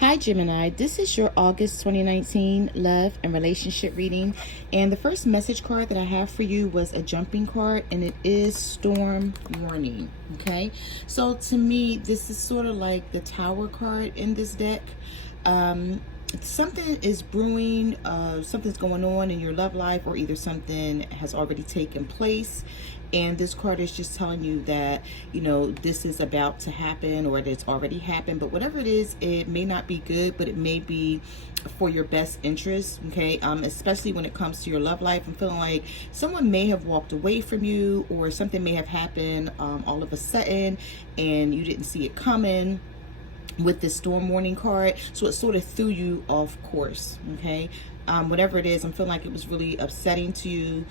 Hi Gemini, this is your August 2019 love and relationship reading, and the first message card that I have for you was a jumping card, and it is storm warning. Okay, so to me this is sort of like the Tower card in this deck. Something is brewing, something's going on in your love life, or either something has already taken place, and this card is just telling you that, you know, this is about to happen, or it's already happened. But whatever it is, it may not be good, but it may be for your best interest. Okay, especially when it comes to your love life. I'm feeling like someone may have walked away from you, or something may have happened all of a sudden and you didn't see it coming with this storm warning card, so it sort of threw you off course. Okay, whatever it is, I'm feeling like it was really upsetting to you,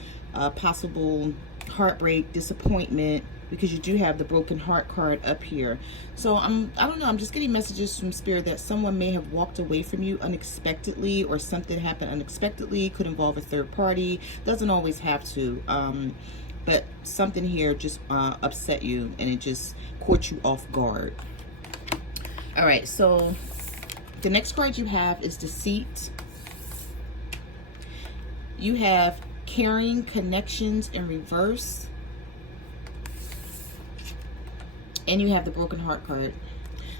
possible heartbreak, disappointment, because you do have the broken heart card up here. So I don't know, I'm just getting messages from spirit that someone may have walked away from you unexpectedly, or something happened unexpectedly. Could involve a third party, doesn't always have to, but something here just upset you, and it just caught you off guard. All right, so the next card you have is Deceit. You have Caring Connections in reverse. And you have the Broken Heart card.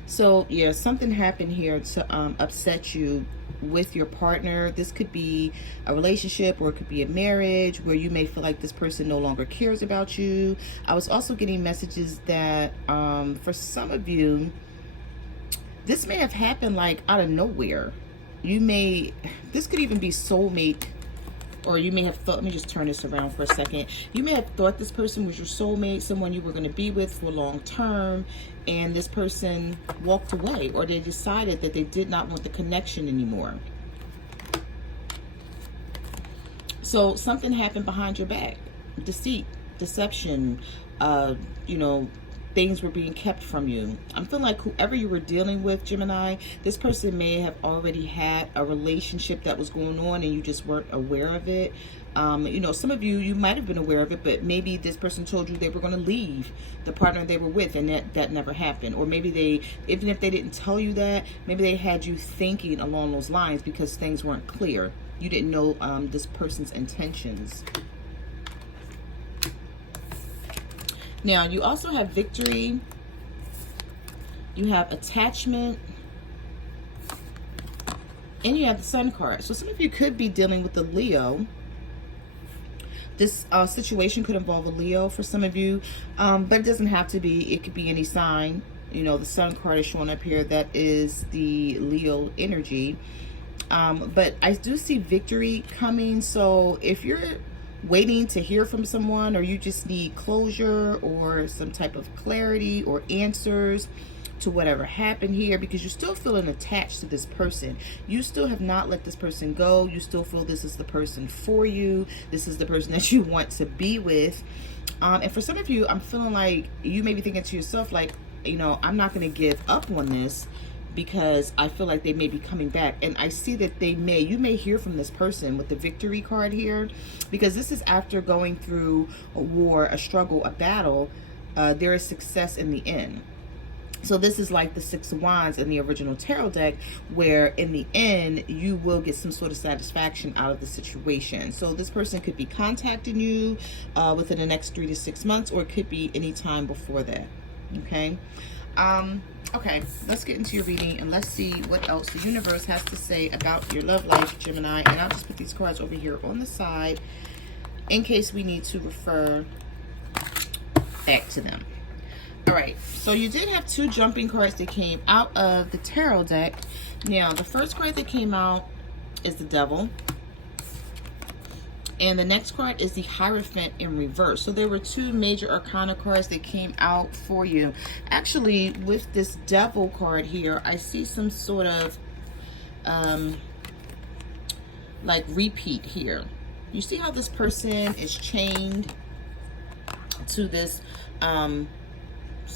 So, yeah, something happened here to upset you with your partner. This could be a relationship, or it could be a marriage where you may feel like this person no longer cares about you. I was also getting messages that for some of you, this may have happened like out of nowhere. This could even be soulmate, or you may have thought, let me just turn this around for a second. You may have thought this person was your soulmate, someone you were going to be with for long term, and this person walked away, or they decided that they did not want the connection anymore. So something happened behind your back. Deceit, deception, you know, things were being kept from you. I'm feeling like whoever you were dealing with, Gemini, this person may have already had a relationship that was going on and you just weren't aware of it. You know, some of you might have been aware of it, but maybe this person told you they were going to leave the partner they were with, and that never happened. Or maybe even if they didn't tell you that, maybe they had you thinking along those lines because things weren't clear. You didn't know this person's intentions. Now, you also have Victory. You have Attachment. And you have the Sun card. So some of you could be dealing with a Leo. This situation could involve a Leo for some of you. But it doesn't have to be. It could be any sign. You know, the Sun card is showing up here. That is the Leo energy. But I do see victory coming. So if you're waiting to hear from someone, or you just need closure or some type of clarity or answers to whatever happened here, because you're still feeling attached to this person. You still have not let this person go. You still feel this is the person for you. This is the person that you want to be with. And for some of you, I'm feeling like you may be thinking to yourself, like, you know, I'm not going to give up on this, because I feel like they may be coming back. And I see that you may hear from this person with the Victory card here, because this is after going through a war, a struggle, a battle. There is success in the end. So this is like the Six of Wands in the original tarot deck, where in the end you will get some sort of satisfaction out of the situation. So this person could be contacting you within the next 3 to 6 months, or it could be any time before that. Okay. Okay, let's get into your reading, and let's see what else the universe has to say about your love life, Gemini. And I'll just put these cards over here on the side in case we need to refer back to them. All right, so you did have 2 jumping cards that came out of the tarot deck. Now, the first card that came out is the Devil. And the next card is the Hierophant in reverse. So there were 2 major arcana cards that came out for you. Actually, with this Devil card here, I see some sort of like repeat here. You see how this person is chained to this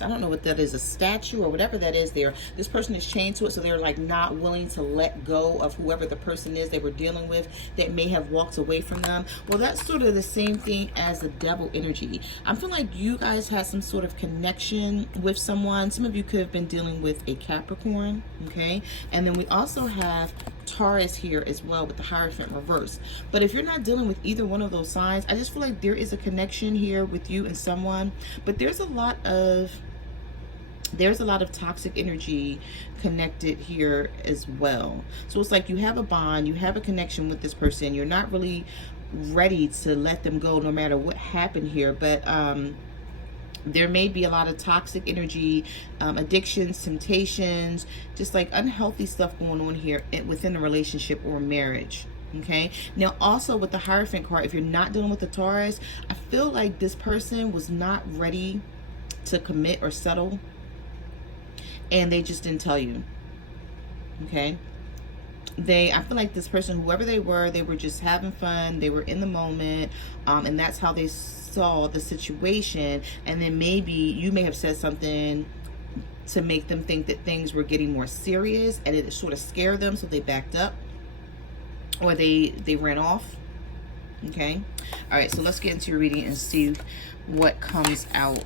I don't know what that is, a statue or whatever that is there. This person is chained to it, so they're like not willing to let go of whoever the person is they were dealing with that may have walked away from them. Well, that's sort of the same thing as the devil energy. I'm feeling like you guys had some sort of connection with someone. Some of you could have been dealing with a Capricorn, okay? And then we also have Taurus here as well with the Hierophant reverse. But if you're not dealing with either one of those signs, I just feel like there is a connection here with you and someone, but there's a lot of toxic energy connected here as well. So it's like you have a bond, you have a connection with this person, you're not really ready to let them go no matter what happened here, but there may be a lot of toxic energy, addictions, temptations, just like unhealthy stuff going on here within a relationship or marriage. Okay, now also with the Hierophant card, if you're not dealing with the Taurus, I feel like this person was not ready to commit or settle, and they just didn't tell you. Okay, I feel like this person, whoever they were just having fun, they were in the moment, and that's how they saw the situation. And then maybe you may have said something to make them think that things were getting more serious, and it sort of scared them, so they backed up, or they ran off. Okay, all right, so let's get into your reading and see what comes out.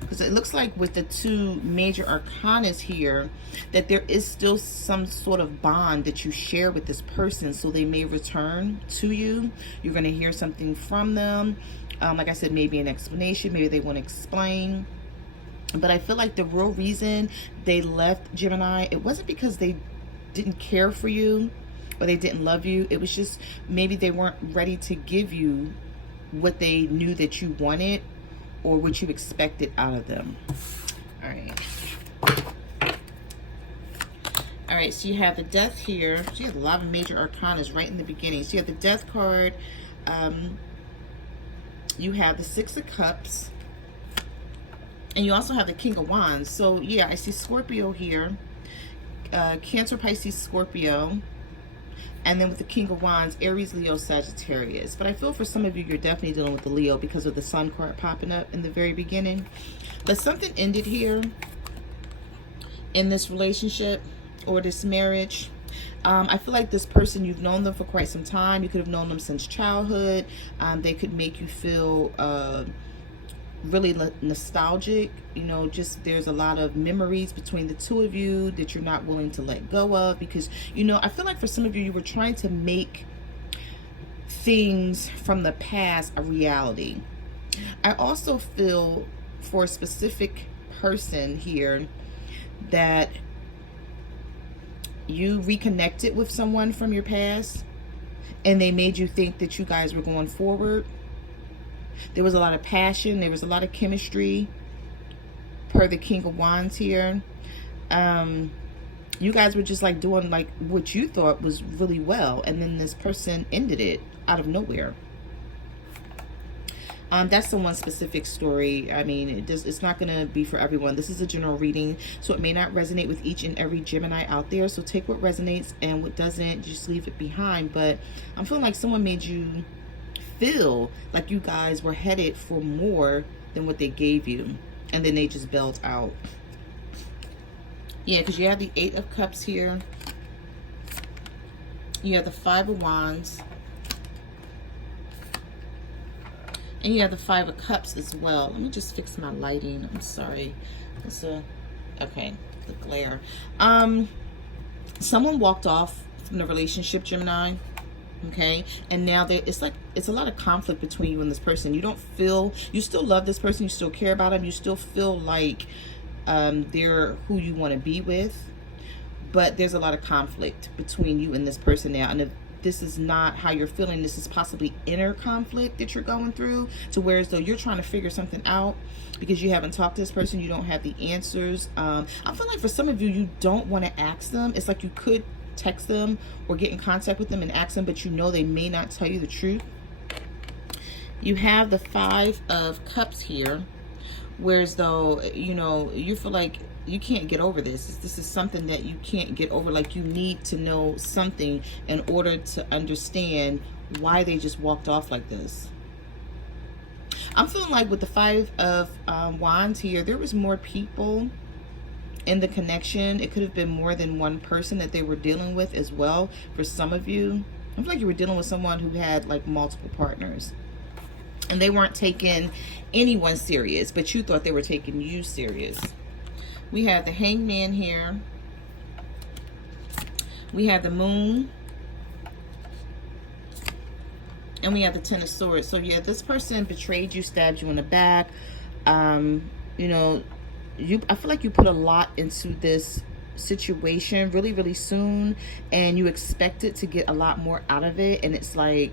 Because it looks like with the two major arcanas here that there is still some sort of bond that you share with this person, so they may return to you. You're going to hear something from them, like I said, maybe an explanation, maybe they want to explain. But I feel like the real reason they left, Gemini, it wasn't because they didn't care for you or they didn't love you. It was just maybe they weren't ready to give you what they knew that you wanted or what you expected out of them. All right. All right, so you have the Death here. So you have a lot of major arcanas right in the beginning. So you have the Death card. You have the Six of Cups. And you also have the King of Wands. So yeah, I see Scorpio here. Cancer, Pisces, Scorpio. And then with the King of Wands, Aries, Leo, Sagittarius. But I feel for some of you, you're definitely dealing with the Leo because of the Sun card popping up in the very beginning. But something ended here in this relationship or this marriage. I feel like this person, you've known them for quite some time. You could have known them since childhood. They could make you feel really nostalgic, you know, just there's a lot of memories between the two of you that you're not willing to let go of, because, you know, I feel like for some of you, you were trying to make things from the past a reality. I also feel for a specific person here that you reconnected with someone from your past and they made you think that you guys were going forward. There was a lot of passion. There was a lot of chemistry per the King of Wands here. You guys were just like doing like what you thought was really well. And then this person ended it out of nowhere. That's someone's specific story. I mean, it's not going to be for everyone. This is a general reading, so it may not resonate with each and every Gemini out there. So take what resonates and what doesn't, just leave it behind. But I'm feeling like someone made you feel like you guys were headed for more than what they gave you, and then they just bailed out. Yeah, because you have the Eight of Cups here. You have the Five of Wands. And you have the Five of Cups as well. Let me just fix my lighting. I'm sorry. Okay, the glare. Someone walked off from the relationship, Gemini. Okay, and now it's a lot of conflict between you and this person. You don't feel, you still love this person, you still care about them, you still feel like they're who you want to be with, but there's a lot of conflict between you and this person now. And if this is not how you're feeling, this is possibly inner conflict that you're going through, to where as though you're trying to figure something out because you haven't talked to this person, you don't have the answers. I feel like for some of you, you don't want to ask them. It's like you could text them or get in contact with them and ask them, but you know they may not tell you the truth. You have the Five of Cups here, whereas though, you know, you feel like you can't get over this. This is something that you can't get over. Like you need to know something in order to understand why they just walked off like this. I'm feeling like with the Five of Wands here, there was more people in the connection. It could have been more than one person that they were dealing with as well. For some of you, I feel like you were dealing with someone who had like multiple partners, and they weren't taking anyone serious, but you thought they were taking you serious. We have the Hangman here. We have the Moon. And we have the Ten of Swords. So yeah, this person betrayed you, stabbed you in the back. You know, I feel like you put a lot into this situation really, really soon, and you expected to get a lot more out of it, and it's like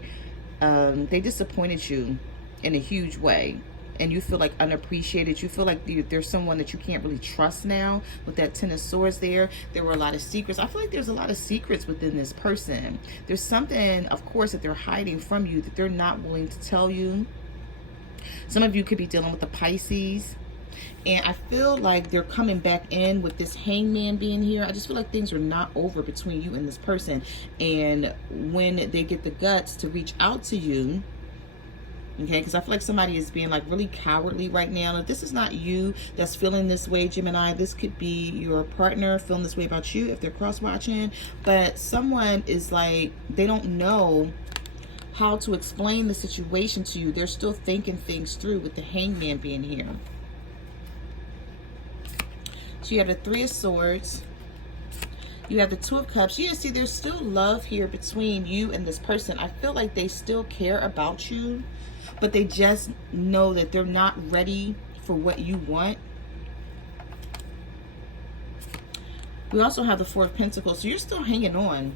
they disappointed you in a huge way, and you feel like unappreciated. You feel like there's someone that you can't really trust now with that Ten of Swords there. There were a lot of secrets. I feel like there's a lot of secrets within this person. There's something, of course, that they're hiding from you, that they're not willing to tell you. Some of you could be dealing with the Pisces. And I feel like they're coming back in with this Hangman being here. I just feel like things are not over between you and this person. And when they get the guts to reach out to you, okay, because I feel like somebody is being like really cowardly right now. If this is not you that's feeling this way, Gemini, this could be your partner feeling this way about you if they're cross-watching. But someone is like, they don't know how to explain the situation to you. They're still thinking things through with the Hangman being here. So you have the Three of Swords. You have the Two of Cups. Yeah, see, there's still love here between you and this person. I feel like they still care about you, but they just know that they're not ready for what you want. We also have the Four of Pentacles. So you're still hanging on.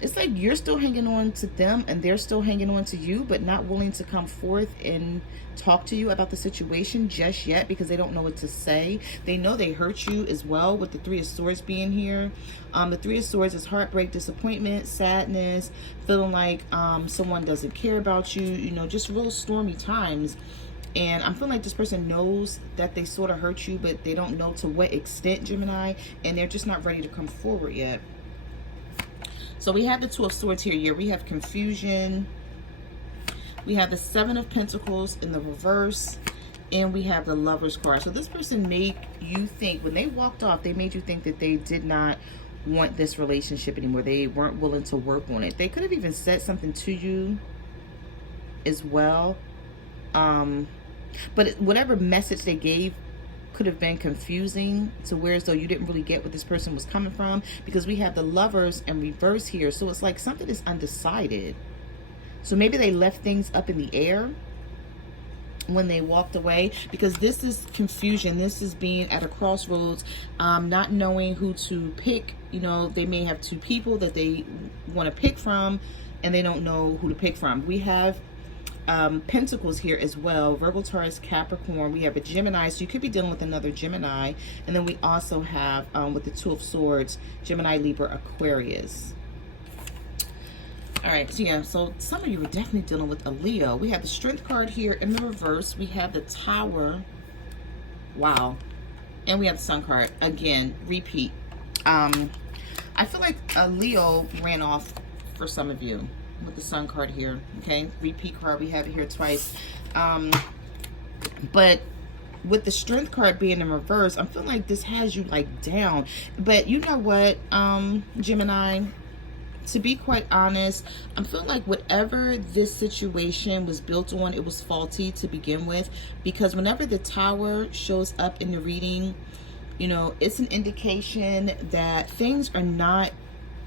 It's like you're still hanging on to them and they're still hanging on to you, but not willing to come forth and talk to you about the situation just yet because they don't know what to say. They know they hurt you as well with the Three of Swords being here. The Three of Swords is heartbreak, disappointment, sadness, feeling like someone doesn't care about you, you know, just real stormy times. And I'm feeling like this person knows that they sort of hurt you, but they don't know to what extent, Gemini, and they're just not ready to come forward yet. So we have the Two of Swords here. We have confusion. We have the Seven of Pentacles in the reverse. And we have the Lover's card. So this person made you think, when they walked off, they made you think that they did not want this relationship anymore. They weren't willing to work on it. They could have even said something to you as well. But whatever message they gave could have been confusing to where as though you didn't really get what this person was coming from, because we have the Lovers in reverse here. So it's like something is undecided. So maybe they left things up in the air when they walked away, because this is confusion. This is being at a crossroads, not knowing who to pick. You know, they may have two people that they want to pick from and they don't know who to pick from. We have Pentacles here as well. Virgo, Taurus, Capricorn. We have a Gemini, so you could be dealing with another Gemini. And then we also have with the Two of Swords, Gemini, Libra, Aquarius. All right, so yeah, so some of you are definitely dealing with a Leo. We have the Strength card here in the reverse. We have the Tower. Wow. And we have the Sun card. Again, repeat. I feel like a Leo ran off for some of you with the Sun card here. Okay, repeat card. We have it here twice. But with the Strength card being in reverse, I'm feeling like this has you like down. But you know what, Gemini, to be quite honest, I'm feeling like whatever this situation was built on, it was faulty to begin with. Because whenever the Tower shows up in the reading, you know, it's an indication that things are not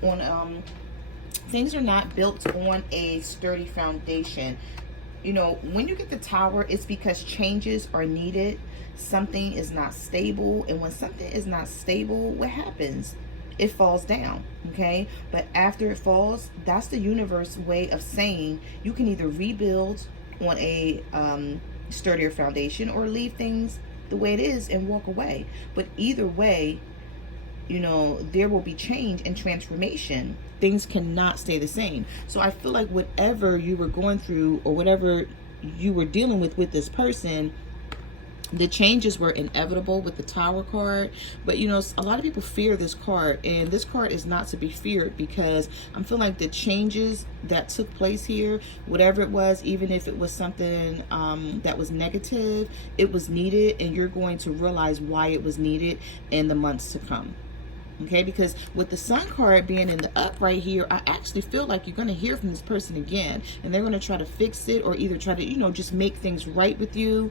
on things are not built on a sturdy foundation. You know, when you get the Tower, it's because changes are needed. Something is not stable. And when something is not stable, what happens? It falls down, okay? But after it falls, that's the universe way of saying you can either rebuild on a sturdier foundation or leave things the way it is and walk away. But either way, you know, there will be change and transformation. Things cannot stay the same. So I feel like whatever you were going through or whatever you were dealing with this person, The changes were inevitable with the Tower card, but you know, a lot of people fear this card, and this card is not to be feared, because I'm feeling like the changes that took place here, whatever it was, even if it was something that was negative, it was needed, and you're going to realize why it was needed in the months to come. Okay, because with the Sun card being in the up right here, I actually feel like you're going to hear from this person again, and they're going to try to fix it, or either try to, you know, just make things right with you.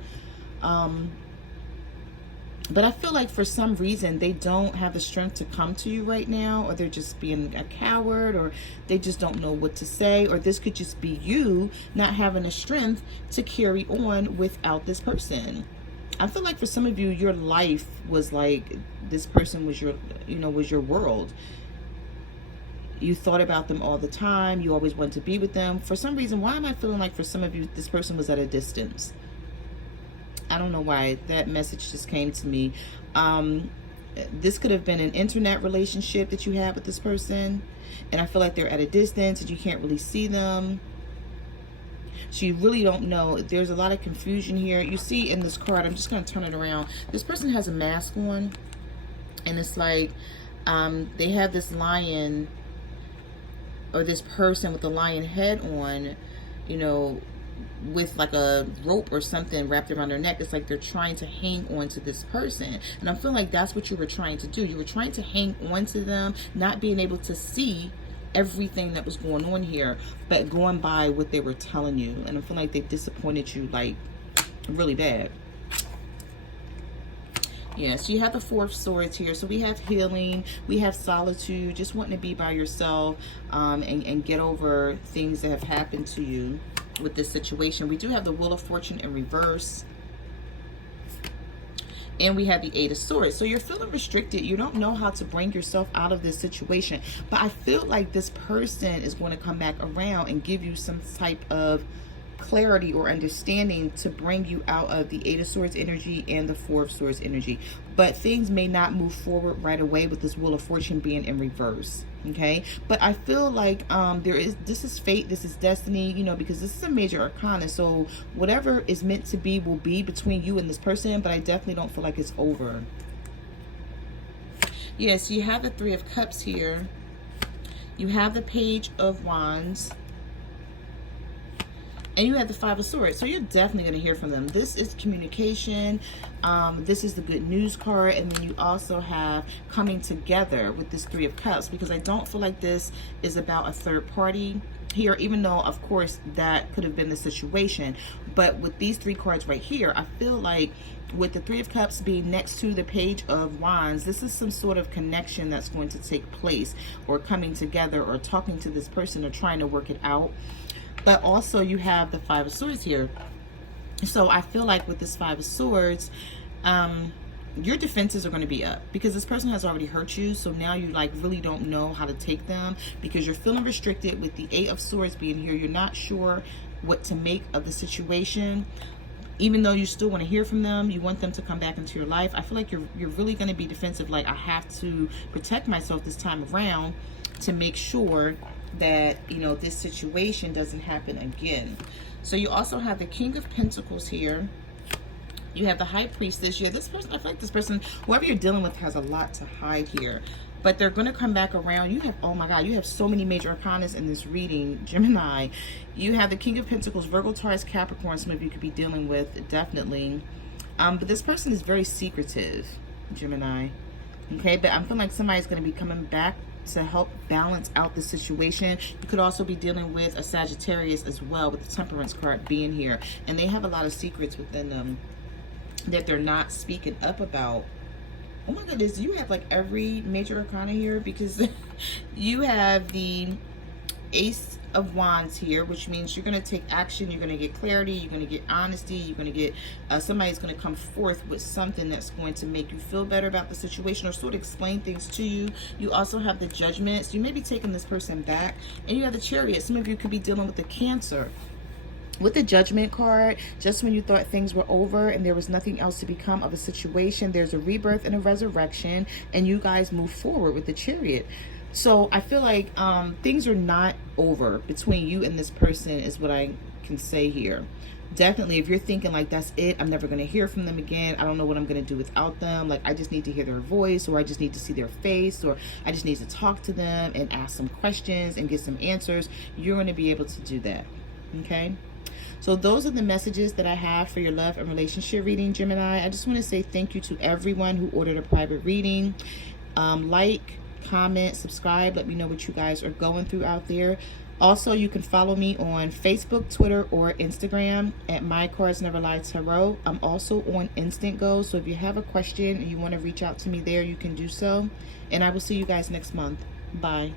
But I feel like for some reason they don't have the strength to come to you right now, or they're just being a coward, or they just don't know what to say, or this could just be you not having the strength to carry on without this person. I feel like for some of you, your life was like, this person was your, you know, was your world. You thought about them all the time. You always wanted to be with them. For some reason, why am I feeling like for some of you, this person was at a distance? I don't know why that message just came to me. This could have been an internet relationship that you had with this person, and I feel like they're at a distance and you can't really see them. So you really don't know. There's a lot of confusion here. You see in this card, I'm just going to turn it around. This person has a mask on, and it's like they have this lion, or this person with a lion head on, you know, with like a rope or something wrapped around their neck. It's like they're trying to hang on to this person, and I'm feeling like that's what you were trying to do. You were trying to hang on to them, not being able to see everything that was going on here, but going by what they were telling you. And I feel like they disappointed you like really bad. Yeah, so you have the Four of Swords here. So we have healing, we have solitude, just wanting to be by yourself, and get over things that have happened to you with this situation. We do have the Wheel of Fortune in reverse, and we have the Eight of Swords. So you're feeling restricted. You don't know how to bring yourself out of this situation, but I feel like this person is going to come back around and give you some type of clarity or understanding to bring you out of the Eight of Swords energy and the Four of Swords energy. But things may not move forward right away with this Wheel of Fortune being in reverse. Okay, but I feel like this is fate, this is destiny, you know, because this is a major arcana. So whatever is meant to be will be between you and this person, but I definitely don't feel like it's over. Yes, you have the Three of Cups here. You have the Page of Wands. And you have the Five of Swords. So you're definitely going to hear from them. This is communication. This is the good news card. And then you also have coming together with this Three of Cups, because I don't feel like this is about a third party here, even though of course that could have been the situation. But with these three cards right here, I feel like with the Three of Cups being next to the Page of Wands, this is some sort of connection that's going to take place, or coming together, or talking to this person, or trying to work it out. But also you have the Five of Swords here. So I feel like with this Five of Swords, your defenses are going to be up, because this person has already hurt you. So now you like really don't know how to take them, because you're feeling restricted with the Eight of Swords being here. You're not sure what to make of the situation. Even though you still want to hear from them, you want them to come back into your life, I feel like you're really going to be defensive. Like, I have to protect myself this time around to make sure that, you know, this situation doesn't happen again. So you also have the King of Pentacles here. You have the High Priestess. Yeah, this person, I feel like this person, whoever you're dealing with, has a lot to hide here. But they're going to come back around. You have, oh my God, you have so many major arcanas in this reading, Gemini. You have the King of Pentacles, Virgo, Taurus, Capricorn. Some of you could be dealing with, definitely. But this person is very secretive, Gemini. Okay, but I'm feeling like somebody's going to be coming back to help balance out the situation. You could also be dealing with a Sagittarius as well, with the Temperance card being here. And they have a lot of secrets within them that they're not speaking up about. Oh my goodness, you have like every major arcana here, because you have the Ace of Wands here, which means you're going to take action, you're going to get clarity, you're going to get honesty, you're going to get somebody's going to come forth with something that's going to make you feel better about the situation, or sort of explain things to you. You also have the Judgment, so you may be taking this person back. And you have the Chariot. Some of you could be dealing with the Cancer. With the Judgment card, just when you thought things were over and there was nothing else to become of a situation, there's a rebirth and a resurrection, and you guys move forward with the Chariot. So I feel like things are not over between you and this person, is what I can say here. definitely, if you're thinking like, that's it, I'm never going to hear from them again, I don't know what I'm going to do without them, like I just need to hear their voice, or I just need to see their face, or I just need to talk to them and ask some questions and get some answers, you're going to be able to do that. Okay, so those are the messages that I have for your love and relationship reading, Gemini. I just want to say thank you to everyone who ordered a private reading. Like, comment, subscribe, let me know what you guys are going through out there. Also, you can follow me on Facebook, Twitter, or Instagram at My Cards Never Lie Tarot. I'm also on Instant Go, so if you have a question and you want to reach out to me there, you can do so. And I will see you guys next month. Bye.